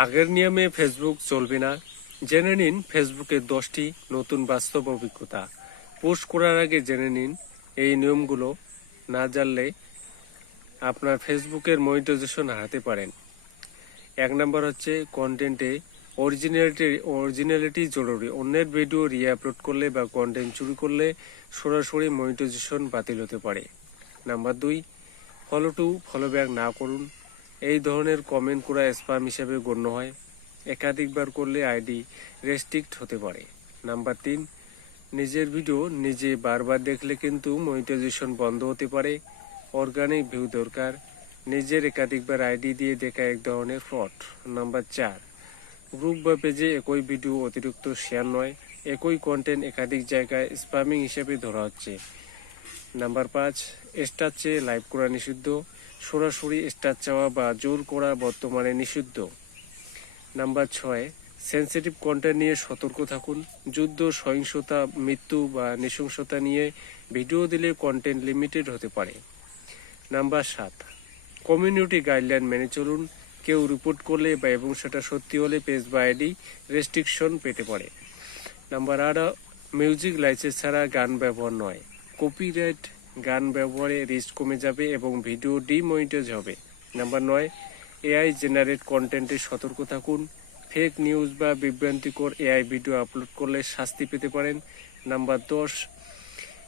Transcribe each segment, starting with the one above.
আগের নিয়মে ফেসবুক চলবে না। জেনে নিন ফেসবুকের 10টি নতুন বাস্তব অভিজ্ঞতা। পোস্ট করার আগে জেনে নিন এই নিয়মগুলো না জানলে আপনার ফেসবুকের মনিটাইজেশন হারাতে পারেন। 1 নম্বর হচ্ছে কন্টেন্টে অরিজিনালিটি জরুরি। অন্যের ভিডিও রি-আপলোড করলে বা কন্টেন্ট চুরি করলে সরাসরি মনিটাইজেশন বাতিল হতে পারে। Number 2, follow to follow back না করুন। এই ধরনের কমেন্ট করা স্প্যাম হিসেবে গণ্য হয়। একাধিকবার করলে আইডি রেস্ট্রিক্ট হতে পারে। নাম্বার 3, নিজের ভিডিও নিজে বারবার দেখলে কিন্তু মনিটাইজেশন বন্ধ হতে পারে। অর্গানিক ভিউ দরকার। নিজের একাধিকবার আইডি দিয়ে দেখা এক ধরনের ফ্রড। নাম্বার 4, গ্রুপ বা পেজে একই ভিডিও অতিরিক্ত শেয়ার নয়। একই কন্টেন্ট একাধিক জায়গায় স্প্যামিং হিসেবে ধরা হচ্ছে। নাম্বার 5, স্টার চেয়ে লাইভ করা নিষিদ্ধ। সরাসরি স্টার চাওয়া বা জোর করা বর্তমানে নিষিদ্ধ। নাম্বার 6, সেন্সিটিভ কন্টেন্ট নিয়ে সতর্ক থাকুন। যুদ্ধ, সহিংসতা, মৃত্যু বা নৃশংসতা নিয়ে ভিডিও দিলে কন্টেন্ট লিমিটেড হতে পারে। নাম্বার 7, কমিউনিটি গাইডলাইন মেনে চলুন। কেউ রিপোর্ট করলে এবং সেটা সত্যি হলে পেজ বা আইডি রেস্ট্রিকশন পেতে পারে। নাম্বার 8, মিউজিক লাইসেন্স ছাড়া গান ব্যবহার নয়। কপিরাইট গান ব্যবহারে রিস্ক কমে যাবে এবং ভিডিও ডিমনিটাইজ হবে। নাম্বার 9, এআই জেনারেট কন্টেন্টে সতর্ক থাকুন। ফেক নিউজ বা বিভ্রান্তিকর এআই ভিডিও আপলোড করলে শাস্তি পেতে পারেন। নাম্বার 10,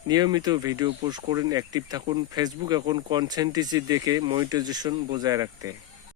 নিয়মিত ভিডিও পোস্ট করুন, অ্যাক্টিভ থাকুন। ফেসবুক এখন কনসেন্টেন্সি দেখে মনিটাইজেশন বজায় রাখতে